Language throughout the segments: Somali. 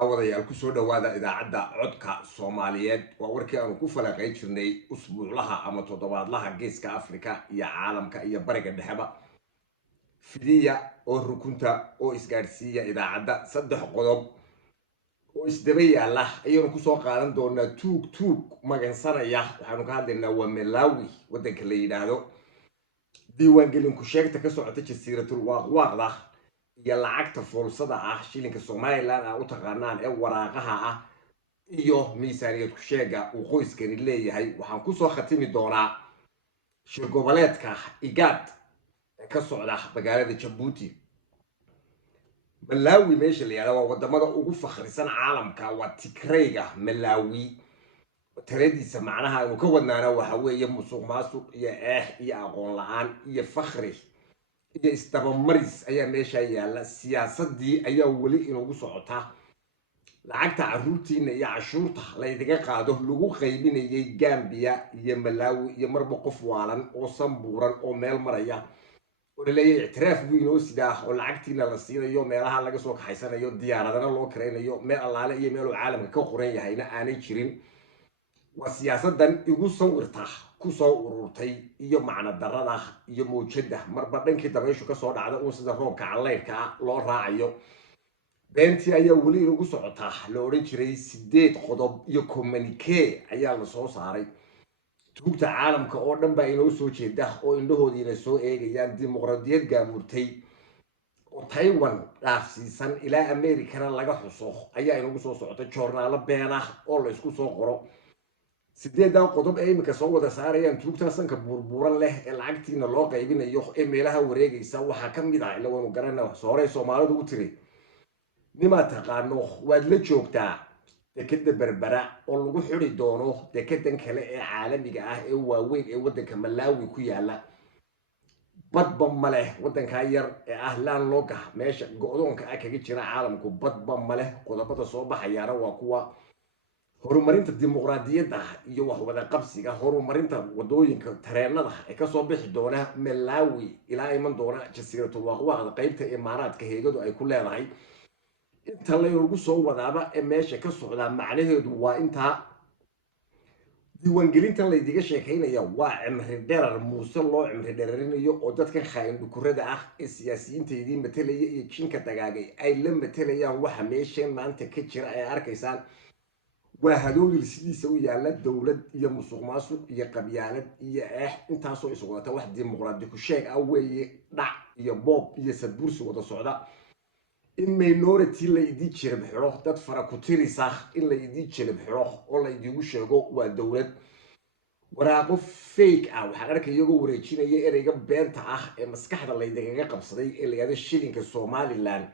daawadayaal ku soo dhawaada idaacadda codka Soomaaliyeed waa warkii aanu ku falaqay jirnay usbuuclaha ama toddobaadlaha geeska Afrika iyo caalamka iyo bariga dhexeba fidiya oo rukunta oo isgaarsiiya idaacadda saddex qodob oo isdaba yaala ayaynu ku soo qaadan doonaa tuug magansanaya waxaanu ka hadlaynaa waa Malawi wadanka la yiraahdo diiwaangelin ku sheegta ka socota jasiiratul waaqwaaqda iyo lacagta fuulsada ah shilinka Soomaaliland ah u taqaanaan ee waraaqaha ah iyo miisaaniyad ku sheega uu qoyskani leeyahay waxaan ku soo khatimi doonaa shir goboleedka IGAD ee ka socda magaalada Djibouti Malawi meesha la yiraahdo waa wadamada ugu fakhrisan caalamka waa Tigrayga Malawi tareediisa macnaha uu ka wadnaana waxa weeye musuqmaasuq iyo aqoon la'aan iyo fakhri iyo isdabamaris ayaa meesha yaala siyaasadii ayaa wali inoogu socota lacagta caruurtiina iyo cashuurta la idiga qaado lagu qaybinayay Gambia iyo Malawi iyo marba qof waalan oo sambuuran oo meel maraya oo leeyahay ictiraaf weyn sida oo lacagtiina la siinayo meelaha laga soo kaxaysanayo diyaaradana loo kareynayo meel allaale iyo meel caalamka ka qoran yahayna aanay jirin waa siyaasadan igu sawirta ku soo ururtay iyo macna darada iyo muujada marba dhankii dabayshu ka soo dhacda oo sida roobka caleyrka loo raacayo beentii ayaa wali ugu socota la oran jiray 8 qodob iyo communique ayaa la soo saaray tuugta caalamka oo dhan baa inoo soo jeeda oo indhahoodiina soo eegayaan dimuqraadiyad gaamurtay oo Taiwan dhaafsiisan ilaa Amerikana laga xuso ayaa inoogu soo socota joornaalo been ah oo la isku soo qoro 8 qodob ay imika soo wada saarayaan tuugta sanka burburan leh ee lacagtiina loo qaybinayo ee meelaha wareegaysa waxa ka mid ah ila wanu garanaa sooray Soomaalidu u tiri nima taqaano waad la joogtaa dekada berbera oo lagu xiri doono dekadan kale ee caalamiga ah ee waaweyn ee wadanka Malawi ku yaala badba male wadanka yar ee ahlaan looga meesha go'doonka ah kaga jira caalamku badba male qodobada soo baxayana waa kuwa horumarinta dimuqraadiyadda iyo wax wada qabsiga horumarinta wadooyinka tareenada ee ka soo bixi doona Malawi ilaa iman doona jasiiratul waaqwaaqda qaybta imaaraadka heegadu ay ku leedahay inta la ugu soo wadaaba ee meesha ka socda macnaheedu waa inta diiwaangelinta la idiga sheekaynaya waa cimri dherer muuse loo cimri dhererinayo oo dadka khaayin dhukurada ah ee siyaasiyiinteedii matalaya iyo jinka dagaagay ay la matalayaan waxa meeshan maanta ka jira ay arkaysaan waa hadoodil sidiisa u yaala dawlad iyo musuqmaasuq iyo qabyaalad iyo intaasoo isu wadata wax dimuqraadi ku sheeg ah weeye dhac iyo boob iyo sadbursi wada socda in minority la idii jirib xiro dad fara ku tirisa in la idii jirib xiro oo la idigu sheego waa dawlad waraaqo fake ah waxa arkay iyagoo wareejinaya ereyga beenta ah ee maskaxda la idiga qabsaday ee la yiraahdo shilinka Somaliland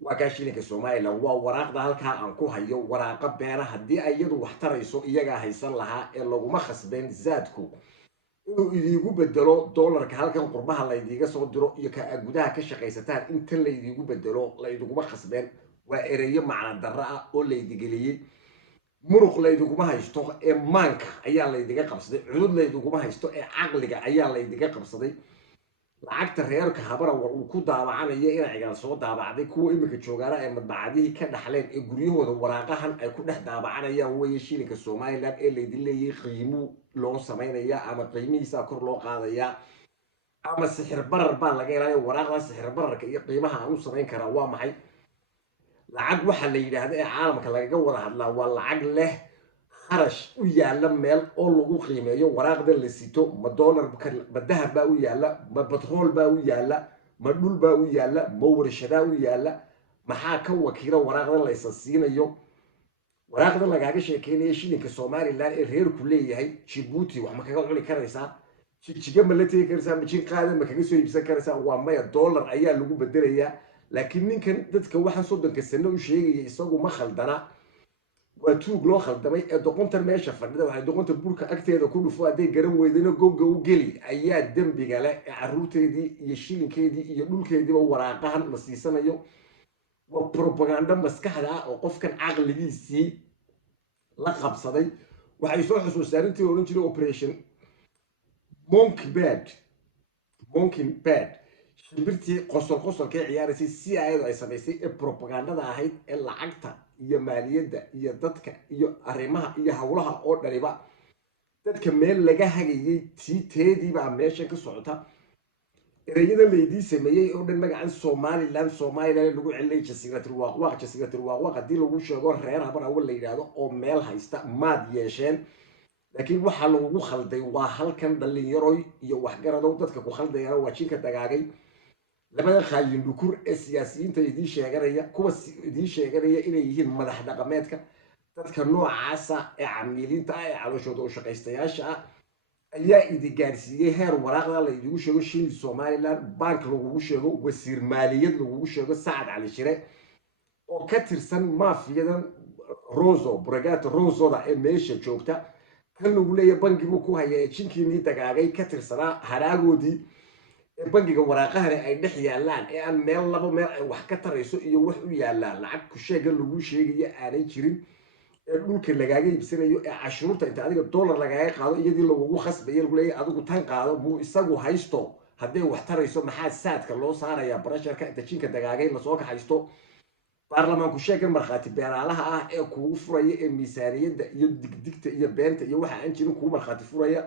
waa ka shilinka Somaliland waa waraaqda halka aan ku hayo waraaqa beena hadii ayadu wax tarayso iyaga haysan lahaa ee laguma khasbeen zaadku inuu idigu bedelo dollarka halkan qurbaha la idiga soo diro iyo ka gudaha ka shaqaysataan inta la idigu bedelo la iduguma khasbeen waa ereyo macna darra ah oo la idigeliyay muruq la iduguma haysto ee maanka ayaa la idiga qabsaday cudud la iduguma haysto ee aqliga ayaa la idiga qabsaday lacagta reerka habara uu ku daabacanayo in ay soo daabacday kuwa imika joogaana ay madbacadii ka dhaxleen ee guryahooda waraaqahan ay ku dhex daabacanayaan way shilinka Soomaaliland ee la idin leeyahay qiimo loo sameynaya ama qiimihiisa kor loo qaadaya ama sixir barar baa laga ilaalinayaa waraaqda sixir bararka iyo qiimaha aan u sameyn karaa waa maxay lacag waxa la yiraahdo ee caalamka laga wada hadlaa waa lacag leh kharash u yaala meel oo lagu qiimeeyo waraaqda la sito ma dollar ma dahab baa u yaala ma petrol baa u yaala ma dhul baa u yaala ma warshada u yaala maxaa ka wakiilo waraaqda la isasiinayo waraaqda lagaaga sheekeynaya shilinka Somaliland ee reerku leeyahay Djibouti wax ma kaga cuni karaysaa jijiga ma la tagi karaysaa ma jin qaada ma kaga soo iibsan karaysaa waa maya dollar ayaa lagu bedelayaa laakiin ninkan dadka waxaan soddonka sano u sheegay isagu ma khaldana waa tuug loo khaldamay ee doqontan meesha fadhida waxay doqonta burka agteeda ku dhufo haday garan weydina gogga u geli ayaa dambiga leh ee caruurteedii iyo shilinkeedii iyo dhulkeediiba waraaqahan la siisanayo waa propaganda maskaxda ah oo qofkan aqligiisii la qabsaday waxay soo xusuusaarintii oran jiray operation monkey bed shimbirtii qosolkee ciyaaraysay si ayadu ay samaysay ee propagandada ahayd ee lacagta iyo maaliyadda iyo dadka iyo arrimaha iyo howlaha oo dhaniba dadka meel laga hagayay teedii baa meesha ka socota ereyada laydii sameeyey oo dhan magacan somaliland lagu celiyay jasiiratul waaqwaaq haddii lagu sheego reer habar awal la yidhaahdo oo meel haysta maad yeesheen laakiin waxaa lagugu khalday waa halkan dhalinyaroy iyo waxgaradow dadka ku khaldayana waa jinka dagaagay labada khaalin dhukur ee siyaasiyiinta idii sheeganaya kuwa idii sheeganaya inay yihiin madax dhaqameedka dadka noocaasa ee camiiliinta ah ee calooshooda u shaqaystayaasha ah ayaa idi gaarsiiyey heer waraaqda la idigu sheego shilin somaliland bank lagugu sheego wasiir maaliyad lagugu sheego sacad cali shire oo ka tirsan maafiyadan brigata rosoda ee meesha joogta kan lagu leeyahay bangigu ku haya ee jinkiinii dagaagay ka tirsanaa haraagoodii ee bangiga waraaqahani ay dhex yaallaan ee aan meel laba meel ay wax ka tarayso iyo wax u yaallaan lacag ku sheega lagu sheegaya aanay jirin ee dhulka lagaaga iibsanayo ee cashuurta inta adiga dollar lagaaga qaado iyadii lagugu khasbayo lagu leeyahay adigu tan qaado muu isagu haysto hadday wax tarayso maxaa saadka loo saarayaa barasharka inta jinka dagaagay lasoo kaxaysto baarlamaanku sheegan markhaati beeraalaha ah ee kugu furaya ee miisaaniyadda iyo digdigta iyo beenta iyo waxa aan jirin kugu markhaati furaya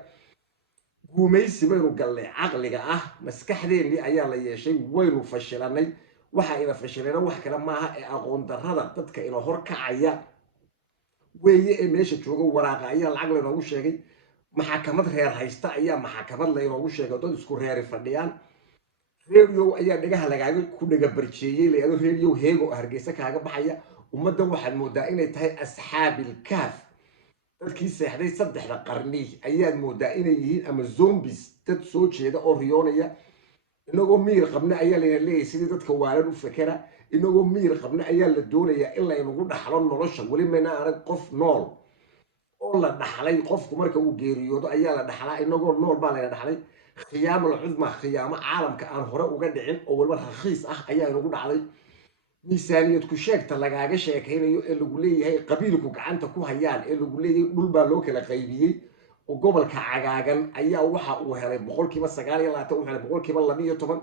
guumaysi baynu gallay caqliga ah maskaxdeennii ayaa la yeeshay waynu fashilanay waxa ina fashilayna wax kale maaha ee aqoon darrada dadka ina hor kacaya weeye ee meesha jooga waraaqa ayaa lacag laynoogu sheegay maxakamad reer haysta ayaa maxakamad laynoogu sheegay dad isku reeri fadhiyaan reediyow ayaa dhagaha lagaaga ku dhaga barjeeyey layado reediyow heego oo hargeysa kaaga baxaya ummaddan waxaad moodaa inay tahay asxaabil kaaf dadkii seexday saddexda qarni ayaad moodaa inay yihiin ama zombis dad soo jeeda oo riyoonaya inagoo miyir qabna ayaa layna leeyahay sidii dadka waalan u fakera inagoo miyir qabna ayaa la doonayaa in laynagu dhaxlo nolosha weli mayna arag qof nool oo la dhaxlay qofku marka uu geeriyoodo ayaa la dhaxlaa inagoo nool baa layna dhaxlay khiyaamo lcudma khiyaamo caalamka aan hore uga dhicin oo waliba rakhiis ah ayaa inagu dhacday miisaaniyad ku sheegta lagaaga sheekaynayo ee lagu leeyahay qabiilku gacanta ku hayaan ee lagu leeyahay dhul baa loo kala qaybiyey oo gobolka cagaagan ayaa waxa uu helay 9% uu helay 12%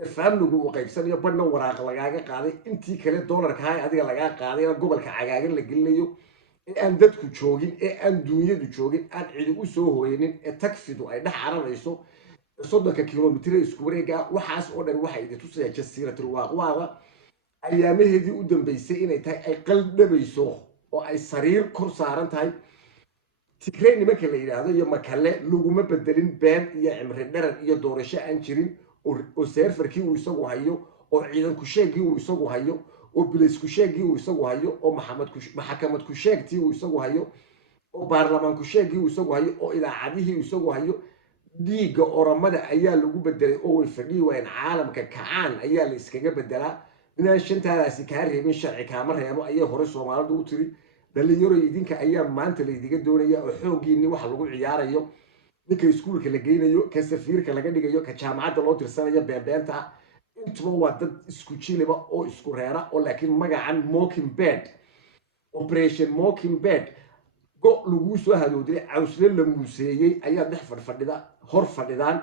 ee faamligu uu qaybsanayo badna waraaq lagaaga qaaday intii kale dollarka hay adiga lagaa qaaday gobolka cagaagan la gelinayo ee aan dadku joogin ee aan duunyadu joogin aan cidi u soo hooynin ee tagfidu ay dhex caranayso 30 kilomitir isku wareega waxaas oo dhan waxa idin tusaya jasiiratul waaqwaqa ayaamaheedii u dambeysay inay tahay ay qaldhabayso oo ay sariir kor saaran tahay tigrey nimanka la yidhaahdo iyo makale laguma bedelin been iyo cimri dharan iyo doorasho aan jirin oo seerfarkii uu isagu hayo oo ciidan ku sheegii uu isagu hayo oo bilis ku sheegii uu isagu hayo oo maxkamad ku sheegtii uu isagu hayo oo baarlamaan ku sheegii uu isagu hayo oo idaacadihii uu isagu hayo dhiigga oramada ayaa lagu bedelay oo way fadhii waayeen caalamka kacaan ayaa la iskaga bedelaa inaan shantaadaasi kaa reebin sharci kaama reebo ayay hore soomaalidu u tiri dhalinyaro idinka ayaa maanta laydiga doonaya oo xooggiinni waxa lagu ciyaarayo ninka iskuulka la geynayo ka safiirka laga dhigayo ka jaamacadda loo tirsanayo beebeenta intuba waa dad isku jiliba oo isku reera oo laakiin magacan mockingbird operation mockingbird go lagu soo hadoodilay cawsle la muuseeyey ayaa dhex hor fadhidaan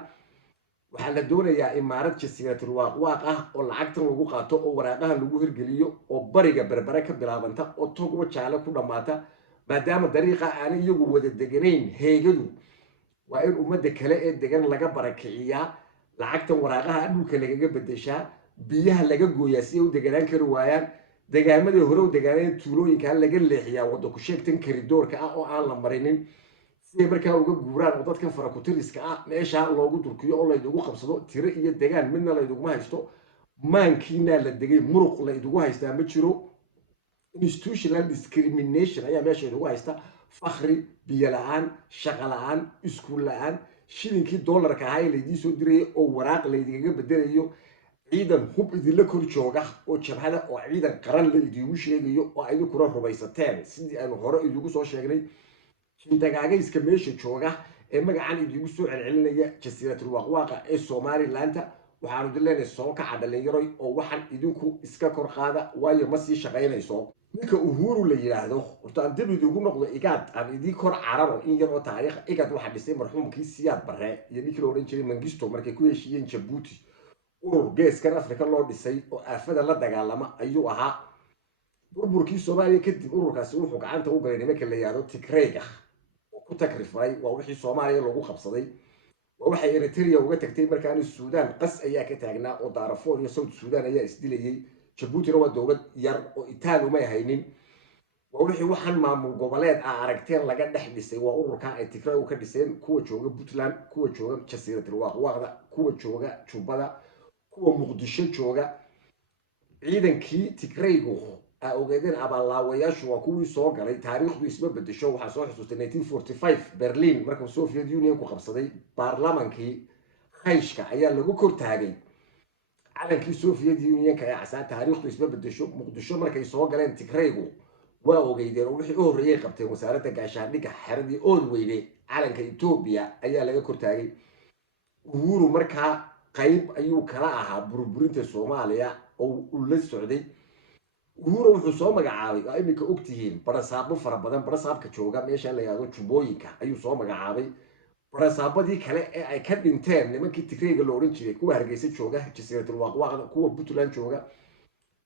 waxaa la doonayaa imaarad jasiiratul waaqwaaq ah oo lacagtan lagu qaato oo waraaqaha lagu hirgeliyo oo bariga berbere ka bilaabanta oo togwa jaale ku dhammaata maadaama dariiqa aanay iyagu wada deganayn heegadu waa in ummadda kale ee degan laga barakiciyaa lacagtan waraaqaha dhulka lagaga bedeshaa biyaha laga gooyaa si ay u deganaan kari waayaan degaamadii hore u degaaneen tuulooyinka laga leexiyaa wadda ku sheegtan karidoorka ah oo aan la marinin si markaa uga guuraan oo dadkan farakutiriska ah meesha loogu durkiyo oo laydugu qabsado tiro iyo degaan midna layduguma haysto maankiina la degay muruq laydugu haystaa ma jiro institutional discrimination ayaa meesha laydugu haysta fakhri biyo la-aan shaqo la-aan iskuul la-aan shilinkii dollarka ahaa ee laydii soo dirayay oo waraaq laydigaga bedelayo ciidan hub idinla kor jooga oo jabhada oo ciidan qaran la idigu sheegayo oo idinkuna rumaysateen sidii aanu hore idigu soo sheegnay dagaagayska meesha jooga ee magacan idigu soo celcelinaya jasiiratul waaqwaqa ee Somaliland waxaanu dileenay soo kaca dhalinyaroy oo waxan idinku iska kor qaada waayo ma sii shaqaynayso ninka uhuru la yiraahdo horta aan dib idigu noqdo igaad aan idii kor cararo in yar oo taariikh igaad waxa dhisay marxuumkii Siyaad Barre iyo ninkii loo oran jiray Mengistu markay ku heshiiyeen Djibouti urur geeskan Afrika loo dhisay oo aafada la dagaalama ayuu ahaa burburkii soomaaliya kadib ururkaasi wuxuu gacanta u galay nimanka la yidhaahdo tigrayga oo ku takrifay waa wixii soomaaliya lagu qabsaday waa waxay eritrea uga tagtay markaana suudaan qas ayaa ka taagnaa oo daarfoon iyo south suudaan ayaa isdilayay jabuutina waa dowlad yar oo itaal umay haynin waa wixii waxaan maamul goboleed aragteen laga dhex dhisay waa ururka ay tigray u ka dhiseen kuwa jooga puntland kuwa jooga jasiiratul waaqwaaqda kuwa jooga jubbada kuwa muqdisho jooga ciidankii tigraygu ogeedeen abaallaawayaashu waa kuwii soo galay taariikhdu isma bedesho waxaa soo xusuustay 1945 berlin markuu soviet union ku qabsaday baarlamankii khayshka ayaa lagu kor taagay calankii soviet unionka ee casaan taariikhdu isma bedesho muqdisho markay soo galeen tigraygu waa ogeydeen oo wixii u horreeyay qabteen wasaaradda gaashaandhigga xeradii ood weyne calanka etoobiya ayaa laga kor taagay uhuru markaa qayb ayuu kala ahaa burburinta soomaaliya oo uu la socday uhuru wuxuu soo magacaabay oo iminka ogtihiin barasaabo fara badan barasaabka jooga meesha la yidhaahdo jubbooyinka ayuu soo magacaabay barasaabadii kale ee ay ka dhinteen nimankii tigrayga la odhan jiray kuwa hargeysa jooga jasiiratul waaqwaaqda kuwa puntland jooga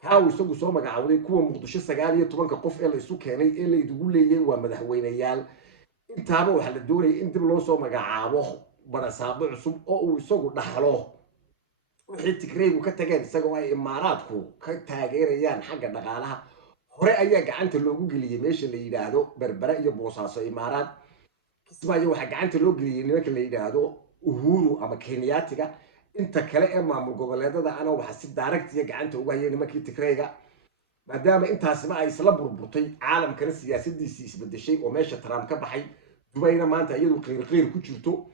kaa isagu soo magacaabay kuwa muqdisho 19 qof ee la isu keenay ee la idugu leeyay waa madaxweynayaal intaaba waxaa la doonayay in dib loo soo magacaabo barasaabo cusub oo uu isagu dhaxlo wixii tigraygu ka tageen isagoo ay imaaraadku ka taageerayaan xagga dhaqaalaha hore ayaa gacanta loogu geliyey meesha la yidhaahdo berbere iyo boosaaso imaaraad kismaayo waxaa gacanta loo geliyey nimanka la yidhaahdo uhuru ama kenyaatiga inta kale ee maamul goboleedada ana waxa si daaragtiya gacanta uga hayay nimankii tigrayga maadaama intaasiba ay isla burburtay caalamkana siyaasadiisii isbedeshay oo meesha trump ka baxay dubayna maanta iyadu qiir ku jirto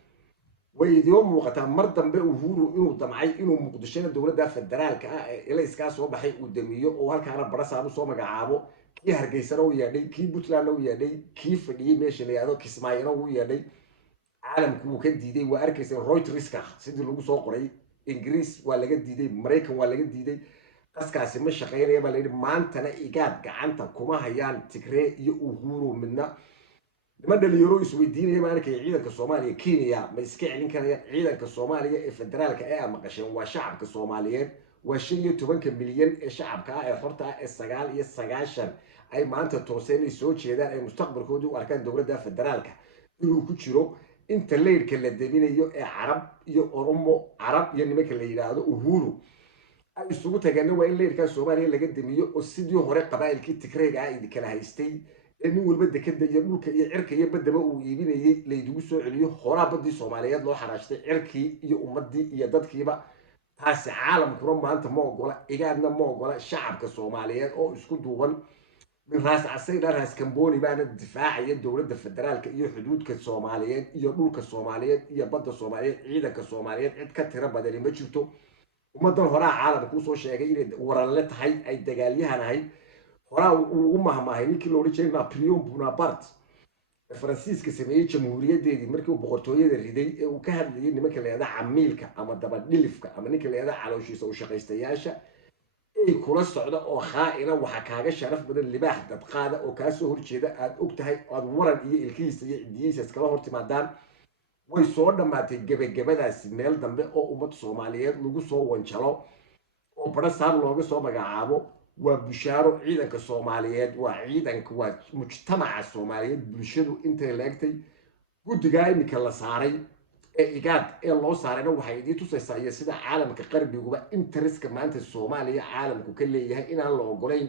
way idiin muuqataa mar dambe uhuru inuu damcay inuu muqdishada dowladda federaalka ee ilayska soo baxay uu damiyo oo halkaana barasaab soo magacaabo kii hargeysana uu yeedhay kii puntland uu yeedhay kii fadhiyay meesha la yiraahdo kismaayana uu yeedhay caalamku uu ka diiday waa arkaysa Reuterska sidii lagu soo qoray ingiriis waa laga diiday mareykan waa laga diiday qaskaasi ma shaqeynaya baa la yidhi maantana igaad gacanta kuma hayaan tigray iyo uhuru midna niman dhalinyaro isweydiinaya baan arkay ciidanka Soomaaliya Kenya ma iska celin karayaan ciidanka Soomaaliya ee federaalka ee maqasheen waa shacabka Soomaaliyeed waa 15 milyan ee shacabka ee xorta ah ee 9 ay maanta tooseen soo jeedaan ay mustaqbalkoodu u arkaan dowladda federaalka inuu ku jiro inta leerka la deminayo ee carab iyo oromo carab iyo nimanka la yiraahdo uhuru ay isugu tageen waa in leerka Soomaaliya laga demiyo oo sidii hore qabaa'ilkii tigrayga ah idin kala haystay in walba dekada iyo dhulka iyo cirka iyo badaba uu iibinayay la idigu soo celiyo horaa badii Soomaaliyeed loo xaraashtay cirkii iyo ummadii iyo dadkiiba taasi caalamkuna maanta ma ogola igaadna ma ogola shacabka Soomaaliyeed oo isku duuban من راس عسير راس كمبوني بقى الدفاع هي الدولة الفدرال كإيه حدود كالصوماليات إيه دول كالصوماليات إيه بد الصوماليات عيدا كالصوماليات عيد كتير بدل ما شفتوا وما دون هراء عالم كوسو شيء ورلت هاي أي دجاليها هاي هراء وأمها ما هي نيكي لوري شيء نابليون بونابرت فرانسيس كسمية جمهورية دي مركب بقرطوية الردي وكهد اللي نمك اللي هذا عميلك أما دبل نلفك أما نيك اللي هذا على وشي سو شقيستياشة ay kula socdo oo khaa'ina waxa kaaga sharaf badan libaax dad qaada oo ka soo horjeeda aad ogtahay aad waran iyo ilkiisa iyo cidiisa iskala hortimaadaan way soo dhamaatay gabagabadaasi meel dambe oo ummad Soomaaliyeed lagu soo wanjalo oo barasaab looga soo magacaabo waa bushaaro ciidanka Soomaaliyeed waa ciidanka waa mujtamaca Soomaaliyeed bulshadu intay leegtay gudiga imika la saaray igaad ee loo saarayna waxay idin tusaysaa iyo sida caalamka qarbiga interest-ka maanta Soomaaliya caalamku ka leeyahay in aan la ogolayn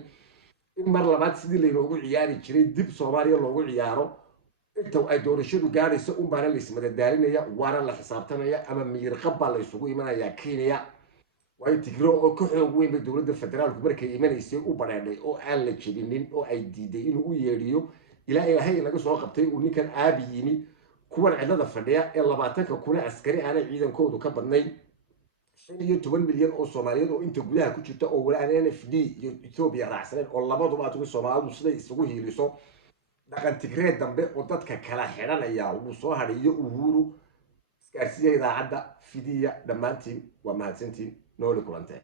in mar labaad sidii leeyahay ciyaari jiray dib Soomaaliya loogu ciyaaro inta ay doorashadu gaarayso u baahan la ismadadaalinaya waana la xisaabtanaya ama miyir qabba la isugu imanaya Kenya way tigro oo ka xoog weyn dowladda federaalku markay imanaysay u bareeday oo aan la jebinin oo ay diiday inuu u yeedhiyo ilaahay laga soo qabtay uu ninkan aabi yimi kuwan cidada fadhiya ee 20 kun askari aan ciidankoodu ka badnay 15 milyan oo Soomaaliyeed oo inta gudaha ku jirta oo walaal NFD iyo Ethiopia raacsan oo labaduba aad ugu Soomaalidu sida isugu hiiliso dhaqan tigreed dambe oo dadka kala xiranaya uu soo hariyo uhuru iskaarsiga idaacada fidiya dhamaantiin waa mahadsantiin nooli kulantay